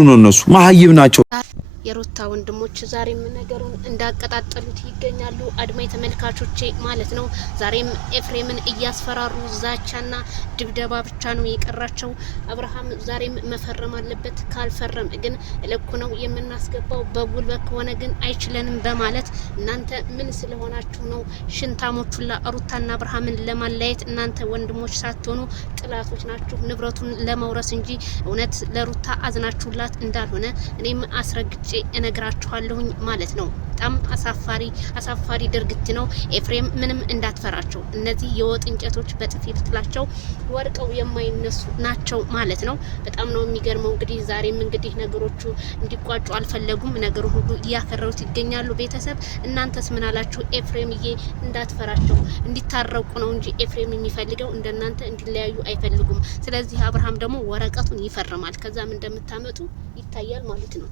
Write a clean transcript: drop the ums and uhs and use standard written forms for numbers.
ነው እነሱ መሀይብ ናቸው። የሩታ ወንድሞች ዛሬም ነገሩን እንዳቀጣጠሉት ይገኛሉ። አድማይ ተመልካቾቼ ማለት ነው። ዛሬም ኤፍሬምን እያስፈራሩ ዛቻና ድብደባ ብቻ ነው የቀራቸው። አብርሃም ዛሬም መፈረም አለበት፣ ካልፈረም ግን እልኩ ነው የምናስገባው፣ በጉልበት ከሆነ ግን አይችለንም በማለት እናንተ ምን ስለሆናችሁ ነው ሽንታሞቹላ ሩታና አብርሃምን ለማለያየት? እናንተ ወንድሞች ሳትሆኑ ጥላቶች ናችሁ፣ ንብረቱን ለመውረስ እንጂ እውነት ለሩታ አዝናችሁላት እንዳልሆነ እኔም አስረግጬ እነግራችኋለሁኝ ማለት ነው። በጣም አሳፋሪ ድርጊት ነው። ኤፍሬም ምንም እንዳትፈራቸው፣ እነዚህ የወጥ እንጨቶች በጥፊ ብትላቸው ወርቀው የማይነሱ ናቸው ማለት ነው። በጣም ነው የሚገርመው። እንግዲህ ዛሬም እንግዲህ ነገሮቹ እንዲቋጩ አልፈለጉም። ነገሩ ሁሉ እያከረሩት ይገኛሉ። ቤተሰብ እናንተስ ምን አላችሁ? ኤፍሬምዬ እንዳትፈራቸው፣ እንዲታረቁ ነው እንጂ ኤፍሬም የሚፈልገው እንደናንተ እንዲለያዩ አይፈልጉም። ስለዚህ አብርሃም ደግሞ ወረቀቱን ይፈርማል፣ ከዛም እንደምታመጡ ይታያል ማለት ነው።